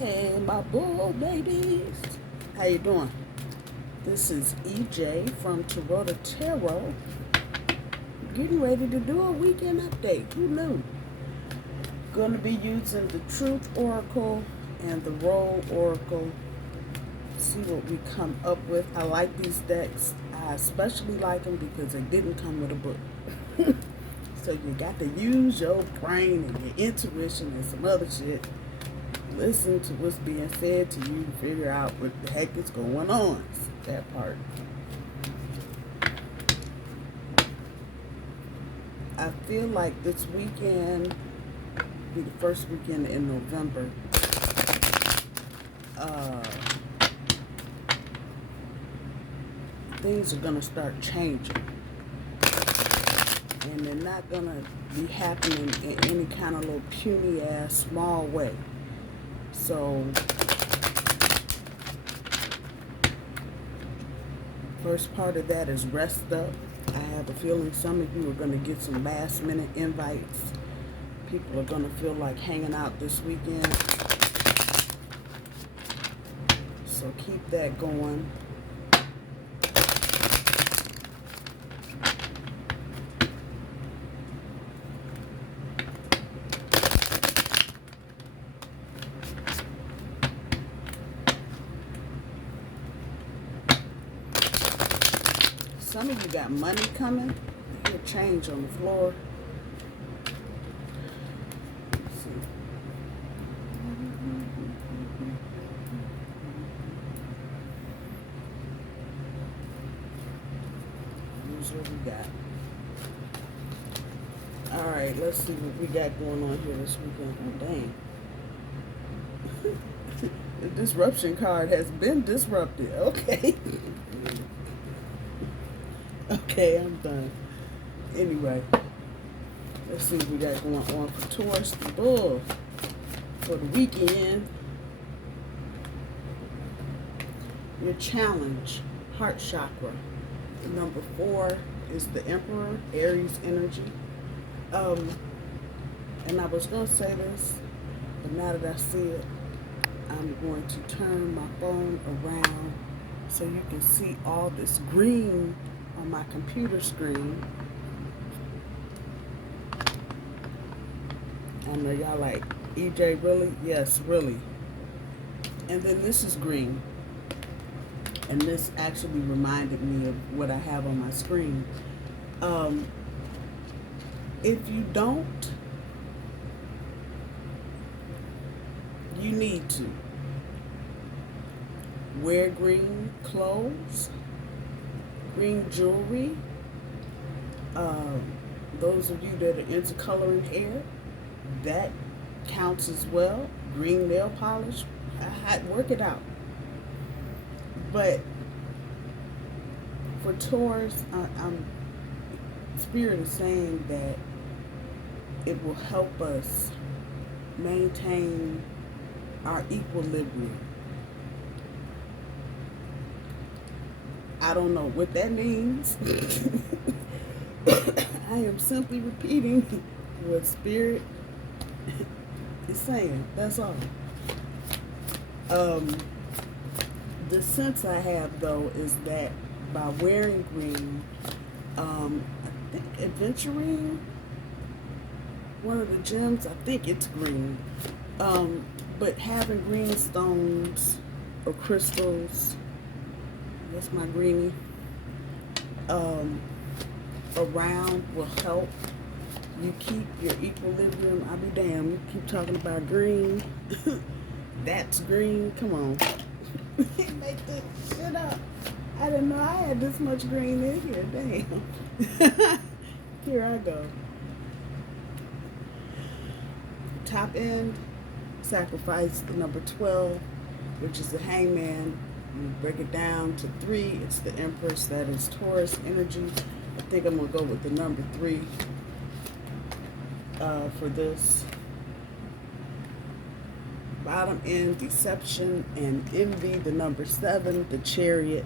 Hey, my bull babies. How you doing? This is EJ from Taurota Tarot. Getting ready to do a weekend update. Who knew? Going to be using the Truth Oracle and the Roll Oracle. See what we come up with. I like these decks. I especially like them because they didn't come with a book. So you got to use your brain and your intuition and some other shit. Listen to what's being said to you, figure out what the heck is going on. That part. I feel like this weekend be the first weekend in November. Things are gonna start changing, and they're not gonna be happening in any kind of little puny ass small way. So, first part of that is rest up. I have a feeling some of you are going to get some last minute invites. People are going to feel like hanging out this weekend. So keep that going. Some of you got money coming. I hear change on the floor. Let's see. Here's what we got. Alright, let's see what we got going on here this weekend. Oh, dang. The disruption card has been disrupted. Okay. Okay, I'm done. Anyway, let's see what we got going on for Taurus, the bull, for the weekend. Your challenge, heart chakra. Number 4 is the Emperor, Aries energy. And I was going to say this, but now that I see it, I'm going to turn my phone around so you can see all this green on my computer screen. I know y'all like, EJ, really? Yes, really. And then this is green. And this actually reminded me of what I have on my screen. If you don't, you need to wear green clothes, green jewelry. Those of you that are into coloring hair, that counts as well. Green nail polish, work it out. But for Taurus, Spirit is saying that it will help us maintain our equilibrium. I don't know what that means. I am simply repeating what Spirit is saying. That's all. The sense I have, though, is that by wearing green, I think adventuring, one of the gems, I think it's green, but having green stones or crystals, that's my greenie, around will help you keep your equilibrium. I'll be damned, you keep talking about green. That's green, come on. Make this shit up. I didn't know I had this much green in here, damn. Here I go. Top end, sacrifice the number 12, which is the hangman. You break it down to 3, it's the Empress, that is Taurus energy. I think I'm going to go with the number 3 for this. Bottom end, deception and envy, the number 7, the Chariot.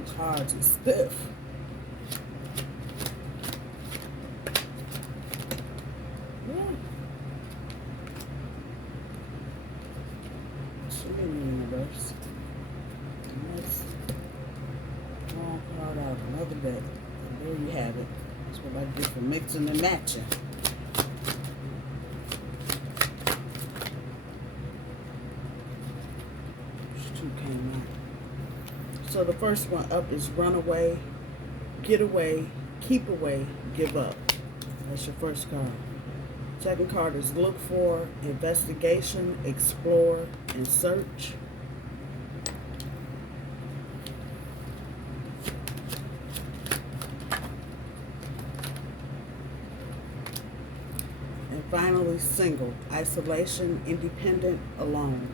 Them cards are stiff. Yeah. She didn't even reverse. And that's long card out another day. And there you have it. That's what I get for mixing and matching. Two came out. So the first one up is run away, get away, keep away, give up. That's your first card. Second card is look for, investigation, explore, and search. And finally, single, isolation, independent, alone.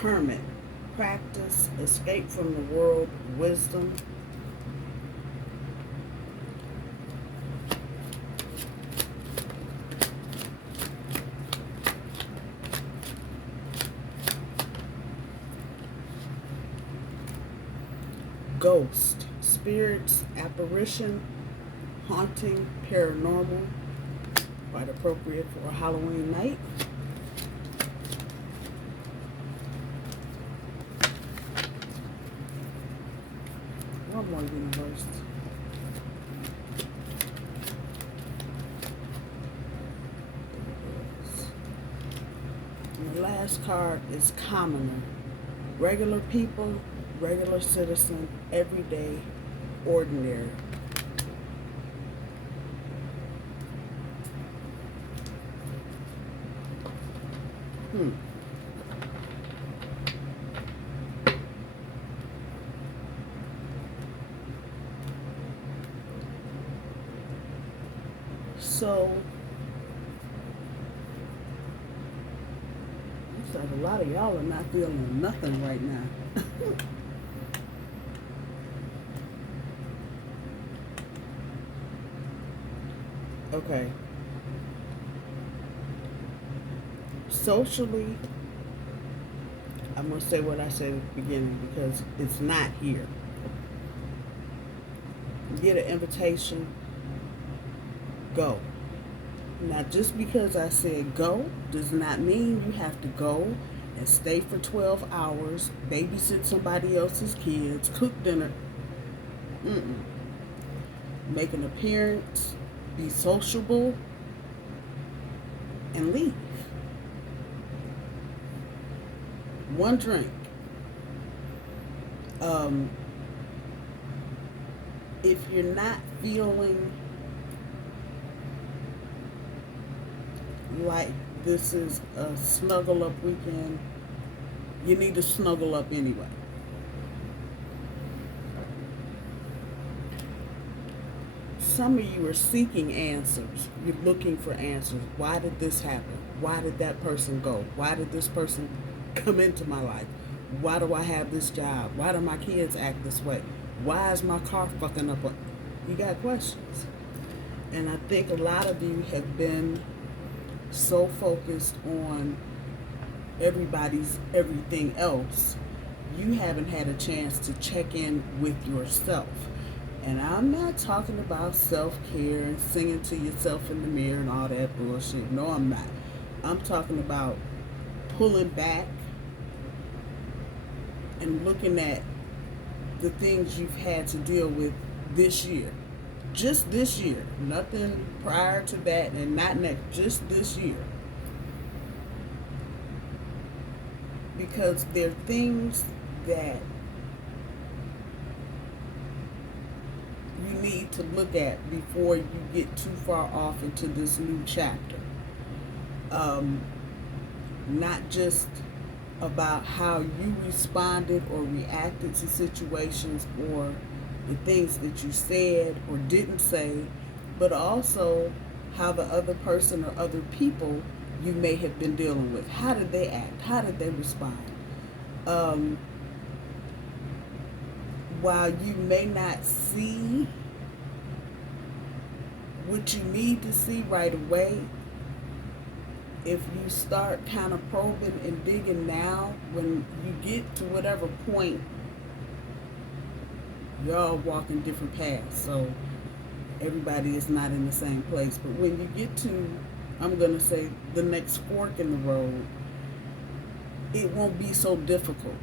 Hermit, practice, escape from the world, wisdom. Ghost, spirits, apparition, haunting, paranormal. Quite appropriate for a Halloween night. One more universe. And the last card is commoner. Regular people, regular citizen, everyday, ordinary. So, looks like a lot of y'all are not feeling nothing right now. Okay. Socially, I'm going to say what I said at the beginning because it's not here. You get an invitation, go. Now, just because I said go does not mean you have to go and stay for 12 hours, babysit somebody else's kids, cook dinner. Make an appearance, be sociable, and leave. One drink. If you're not feeling like this is a snuggle up weekend, you need to snuggle up anyway. Some of you are seeking answers. You're looking for answers. Why did this happen? Why did that person go? Why did this person come into my life? Why do I have this job? Why do my kids act this way? Why is my car fucking up? You got questions. And I think a lot of you have been so focused on everybody's everything else, you haven't had a chance to check in with yourself. And I'm not talking about self-care and singing to yourself in the mirror and all that bullshit. No, I'm not. I'm talking about pulling back and looking at the things you've had to deal with this year. Just this year. Nothing prior to that and not next. Just this year. Because there are things that you need to look at before you get too far off into this new chapter. Not just about how you responded or reacted to situations or the things that you said or didn't say, but also how the other person or other people you may have been dealing with. How did they act? How did they respond? Um, while you may not see what you need to see right away, if you start kind of probing and digging now, when you get to whatever point, you're all walking different paths. So everybody is not in the same place. But when you get to, I'm going to say, the next fork in the road, it won't be so difficult.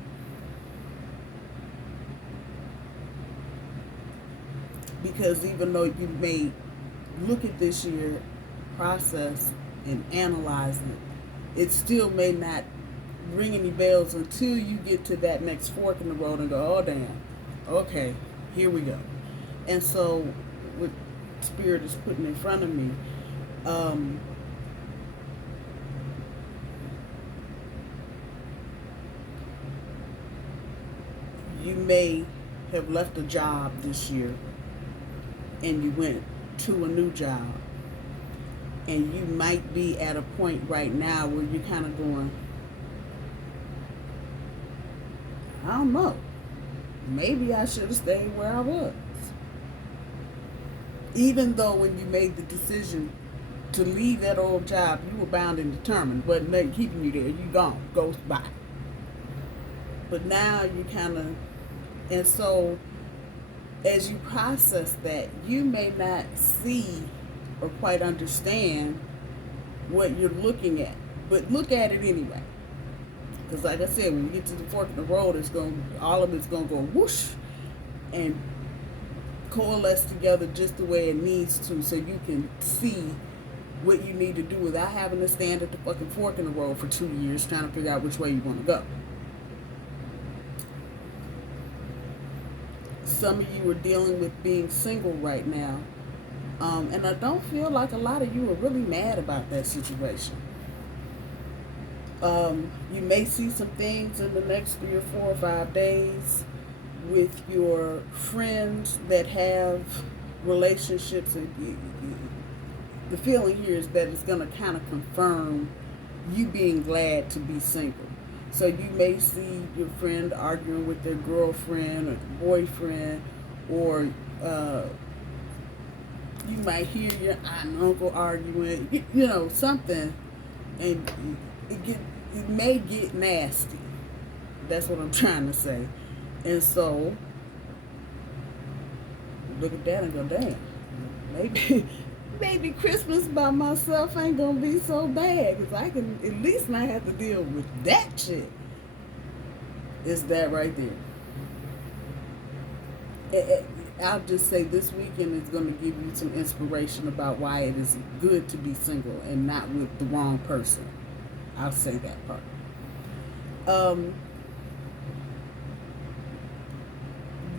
Because even though you may look at this year, process, and analyze it, it still may not ring any bells until you get to that next fork in the road and go, oh damn, okay, here we go. And so what Spirit is putting in front of me, you may have left a job this year and you went to a new job, and you might be at a point right now where you're kind of going, I don't know, maybe I should have stayed where I was. Even though when you made the decision to leave that old job, you were bound and determined, wasn't nothing keeping you there, you gone, goes by. But now you kind of, and so as you process that, you may not see or quite understand what you're looking at, but look at it anyway. Because like I said, when you get to the fork in the road, all of it's going to go whoosh and coalesce together just the way it needs to, so you can see what you need to do without having to stand at the fucking fork in the road for 2 years trying to figure out which way you want to go. Some of you are dealing with being single right now. And I don't feel like a lot of you are really mad about that situation. You may see some things in the next 3 or 4 or 5 days with your friends that have relationships. And the feeling here is that it's going to kind of confirm you being glad to be single. So you may see your friend arguing with their girlfriend or boyfriend, or you might hear your aunt and uncle arguing, you know, something, and it may get nasty. That's what I'm trying to say. And so, look at that and go, damn, maybe Christmas by myself ain't gonna be so bad, because I can at least not have to deal with that shit. It's that right there. I'll just say this weekend is going to give you some inspiration about why it is good to be single and not with the wrong person. I'll say that part.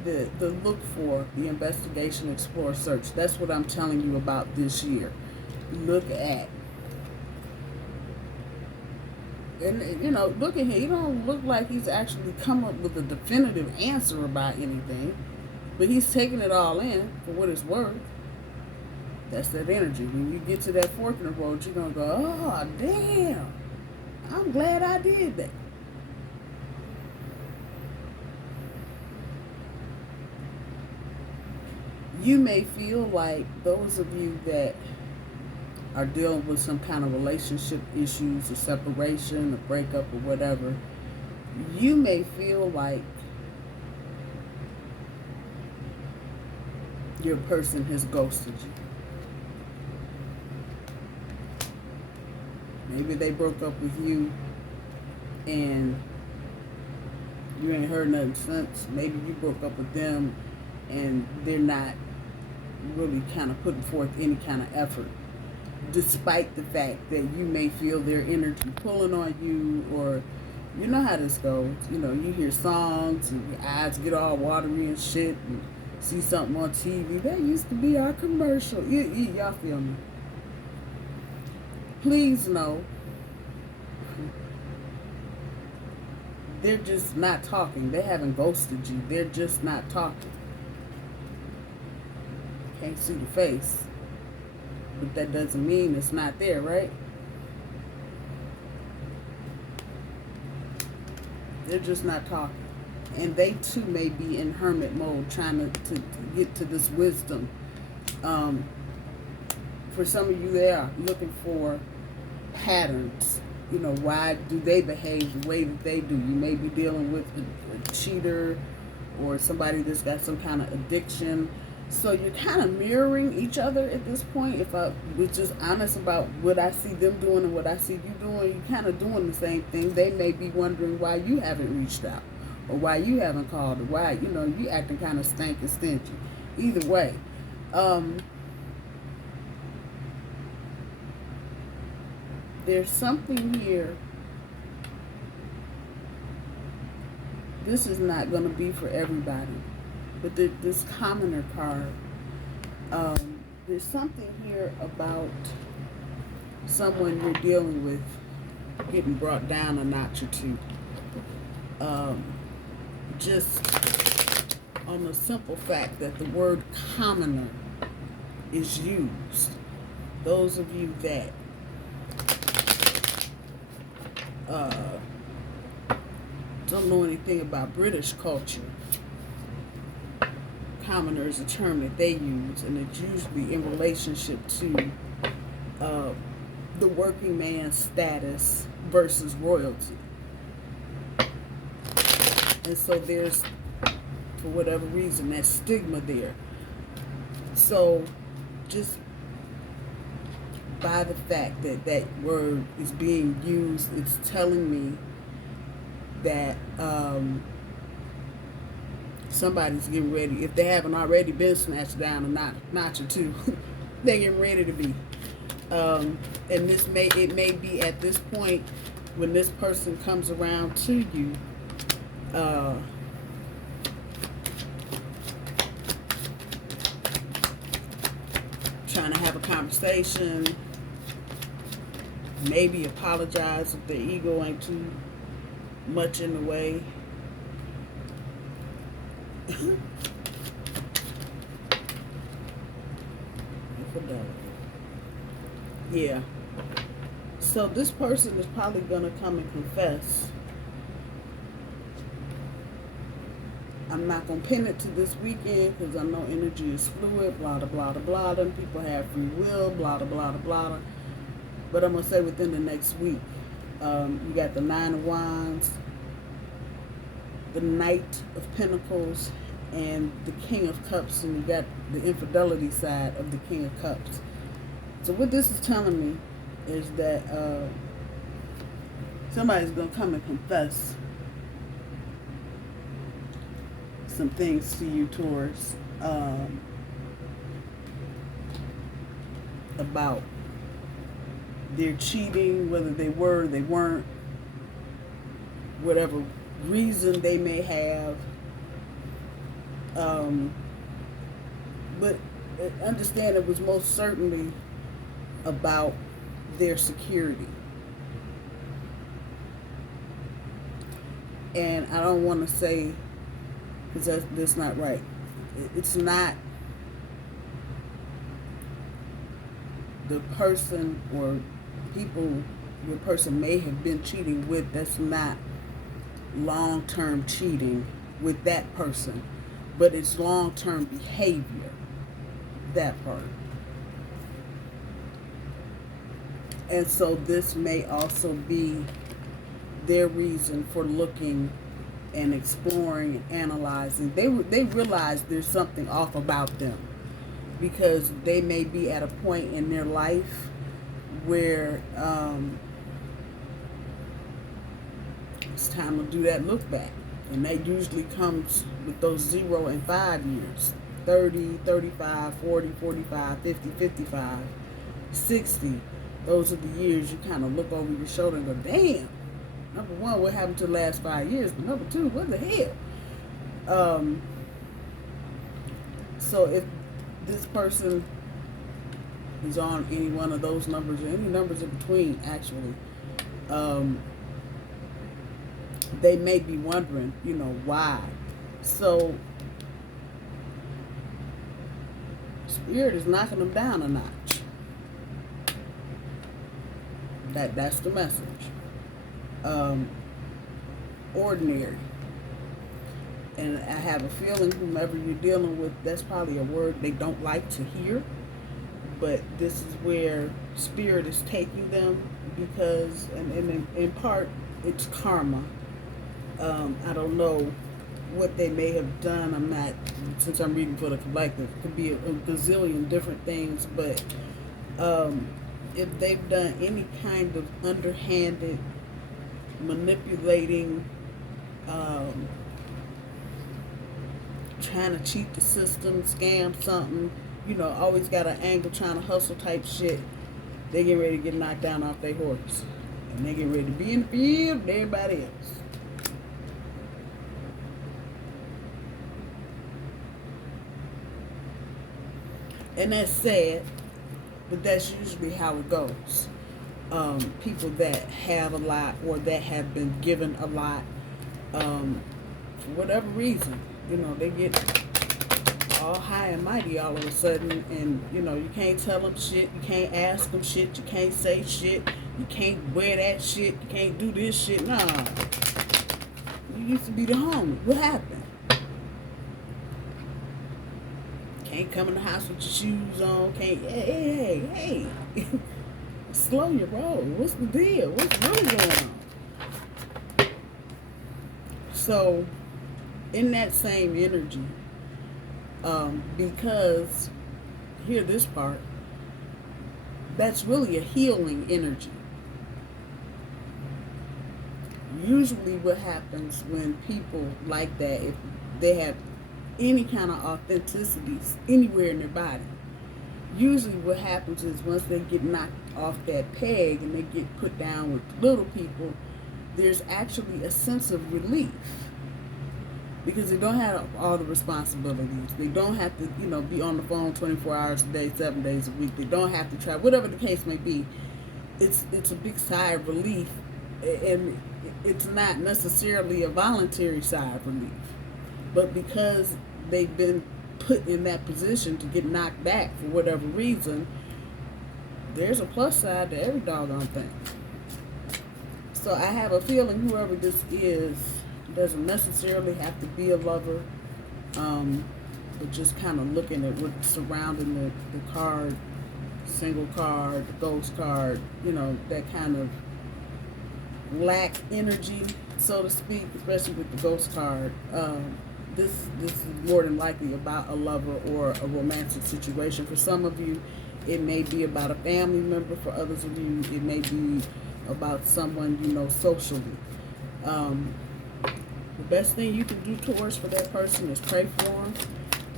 The look for, the investigation, explore, search. That's what I'm telling you about this year. Look at. And, you know, look at him. He don't look like he's actually come up with a definitive answer about anything. But he's taking it all in for what it's worth. That's that energy. When you get to that fork in the road, you're going to go, oh, damn. I'm glad I did that. You may feel like those of you that are dealing with some kind of relationship issues or separation or breakup or whatever, you may feel like your person has ghosted you. Maybe they broke up with you and you ain't heard nothing since. Maybe you broke up with them and they're not really kind of putting forth any kind of effort, despite the fact that you may feel their energy pulling on you, or you know how this goes. You know, you hear songs and your eyes get all watery and shit, and see something on TV. That used to be our commercial. Y'all feel me? Please know, they're just not talking. They haven't ghosted you. They're just not talking. Can't see the face, but that doesn't mean it's not there, right? They're just not talking. And they too may be in hermit mode trying to get to this wisdom. For some of you, they are looking for patterns. You know, why do they behave the way that they do? You may be dealing with a cheater or somebody that's got some kind of addiction. So you're kind of mirroring each other at this point. If I was just honest about what I see them doing and what I see you doing, you're kind of doing the same thing. They may be wondering why you haven't reached out or why you haven't called or why, you know, you acting kind of stank and stingy. Either way. There's something here. This is not going to be for everybody. But this commoner card, there's something here about someone you're dealing with getting brought down a notch or two. Just on the simple fact that the word commoner is used. Those of you that don't know anything about British culture, commoner is a term that they use, and it's usually in relationship to the working man's status versus royalty. And so there's, for whatever reason, that stigma there. So just by the fact that that word is being used, it's telling me that somebody's getting ready. If they haven't already been snatched down a notch or two, they're getting ready to be. And it may be at this point when this person comes around to you, trying to have a conversation, maybe apologize if their ego ain't too much in the way. Yeah. So this person is probably going to come and confess. I'm not going to pin it to this weekend because I know energy is fluid, blah, blah, blah, blah, blah. People have free will, blah, blah, blah, blah. But I'm going to say within the next week. You got the Nine of Wands, the Knight of Pentacles, and the King of Cups, and you got the infidelity side of the King of Cups. So what this is telling me is that somebody's going to come and confess some things to you, Taurus, about their cheating, whether they were or they weren't, whatever reason they may have. But understand it was most certainly about their security. And I don't want to say, because that's not right. It's not the person or people your person may have been cheating with. That's not long-term cheating with that person, but it's long-term behavior, that part. And so this may also be their reason for looking and exploring and analyzing. They realize there's something off about them because they may be at a point in their life where it's time to do that look back. And that usually comes with those 0 and 5 years. 30, 35, 40, 45, 50, 55, 60. Those are the years you kind of look over your shoulder and go, damn. Number one, what happened to the last 5 years? But number two, what the hell? So if this person is on any one of those numbers or any numbers in between, actually, they may be wondering, why. So Spirit is knocking them down a notch. That's the message. ordinary. And I have a feeling whomever you're dealing with, that's probably a word they don't like to hear. But this is where Spirit is taking them because, and in part, it's karma. I don't know what they may have done. I'm not, since I'm reading for the collective, it could be a gazillion different things. But if they've done any kind of underhanded, manipulating, trying to cheat the system, scam something, you know, always got an angle, trying to hustle type shit, they get ready to get knocked down off their horse. And they get ready to be in the field with everybody else. And that's sad, but that's usually how it goes. People that have a lot or that have been given a lot, for whatever reason, you know, they get all high and mighty all of a sudden, and you know, you can't tell them shit, you can't ask them shit, you can't say shit, you can't wear that shit, you can't do this shit. Nah, you used to be the homie. What happened? Can't come in the house with your shoes on. Can't. Hey. Slow your roll. What's the deal? What's really going on? So, in that same energy, because, hear this part, that's really a healing energy. Usually what happens when people like that, if they have any kind of authenticity anywhere in their body, usually what happens is once they get knocked off that peg and they get put down with little people, there's actually a sense of relief. Because they don't have all the responsibilities. They don't have to, you know, be on the phone 24 hours a day, 7 days a week. They don't have to travel, whatever the case may be. It's a big sigh of relief, and it's not necessarily a voluntary sigh of relief. But because they've been put in that position to get knocked back for whatever reason, there's a plus side to every doggone thing. So I have a feeling whoever this is doesn't necessarily have to be a lover, but just kind of looking at what's surrounding the card, single card, the ghost card, you know, that kind of lack energy, so to speak, especially with the ghost card. This is more than likely about a lover or a romantic situation. For some of you, it may be about a family member. For others of you, it may be about someone you know socially. The best thing you can do, Taurus, for that person is pray for them.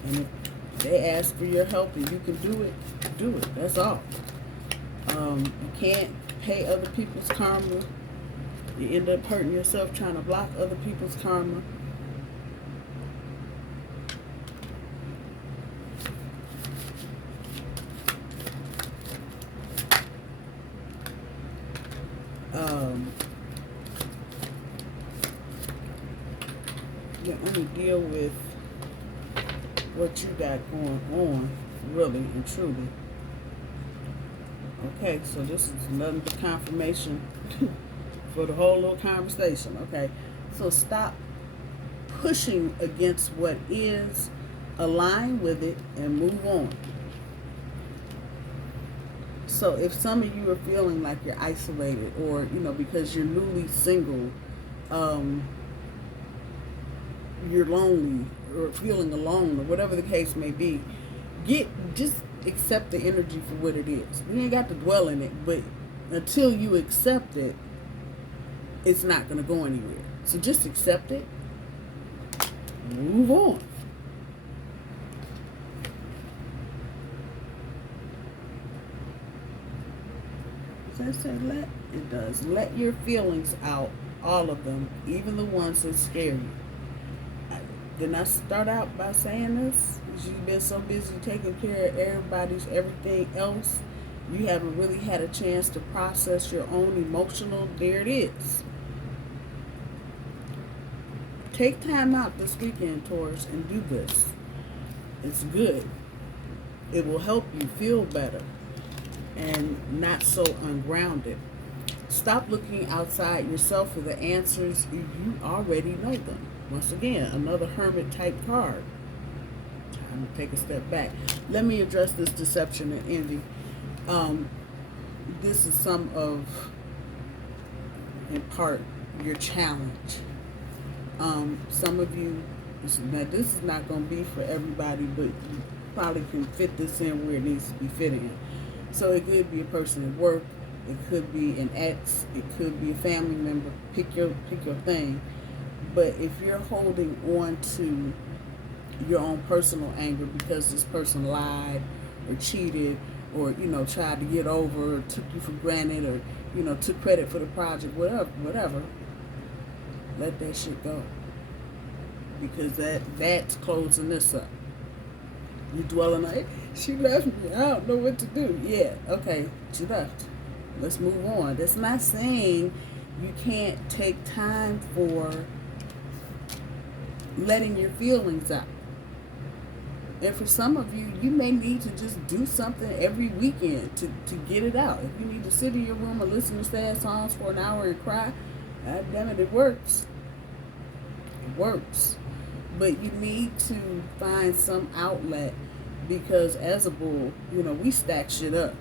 And if they ask for your help and you can do it, do it. That's all. You can't pay other people's karma. You end up hurting yourself trying to block other people's karma. Let me deal with what you got going on, really and truly. Okay, so this is another confirmation for the whole little conversation. Okay, so stop pushing against what is, align with it, and move on. So if some of you are feeling like you're isolated, or you know, because you're newly single, you're lonely or feeling alone or whatever the case may be, just accept the energy for what it is. You ain't got to dwell in it, but until you accept it, it's not going to go anywhere. So just accept it, move on. Does that say let? It does. Let your feelings out, all of them, even the ones that scare you. Didn't I start out by saying this? You've been so busy taking care of everybody's everything else, you haven't really had a chance to process your own emotional. There it is. Take time out this weekend, Taurus, and do this. It's good. It will help you feel better and not so ungrounded. Stop looking outside yourself for the answers. You already know them. Once again, another hermit type card. Time to take a step back. Let me address this deception and envy. This is some of, in part, your challenge. Some of you, now this is not going to be for everybody, but you probably can fit this in where it needs to be fit in. So it could be a person at work, it could be an ex, it could be a family member. Pick your thing. But if you're holding on to your own personal anger because this person lied or cheated or, tried to get over or took you for granted or, took credit for the project, whatever, let that shit go. Because that's closing this up. You dwelling on it. She left me. I don't know what to do. Yeah, okay, she left. Let's move on. That's not saying you can't take time for letting your feelings out. And for some of you, you may need to just do something every weekend to get it out. If you need to sit in your room and listen to sad songs for an hour and cry, God damn it, it works. It works. But you need to find some outlet because as a bull, we stack shit up.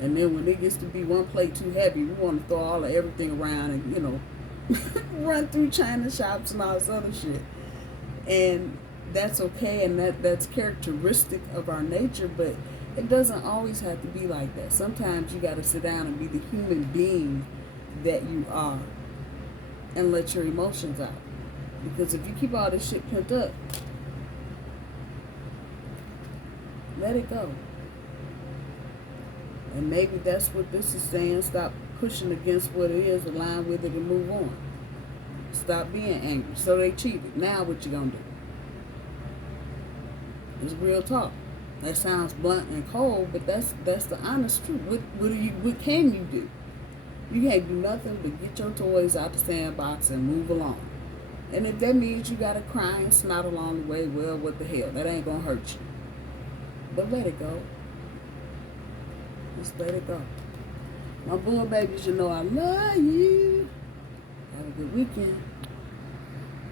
And then when it gets to be one plate too heavy, we want to throw all of everything around and, run through China shops and all this other shit. And that's okay, and that's characteristic of our nature, but it doesn't always have to be like that. Sometimes you got to sit down and be the human being that you are and let your emotions out. Because if you keep all this shit pent up, let it go. And maybe that's what this is saying. Stop pushing against what it is, align with it, and move on. Stop being angry. So they cheated. Now what you gonna do? It's real talk. That sounds blunt and cold, but that's the honest truth. What can you do? You can't do nothing but get your toys out the sandbox and move along. And if that means you gotta cry and snot along the way, well, what the hell? That ain't gonna hurt you. But let it go. Just let it go. My bull babies, I love you. Have a good weekend.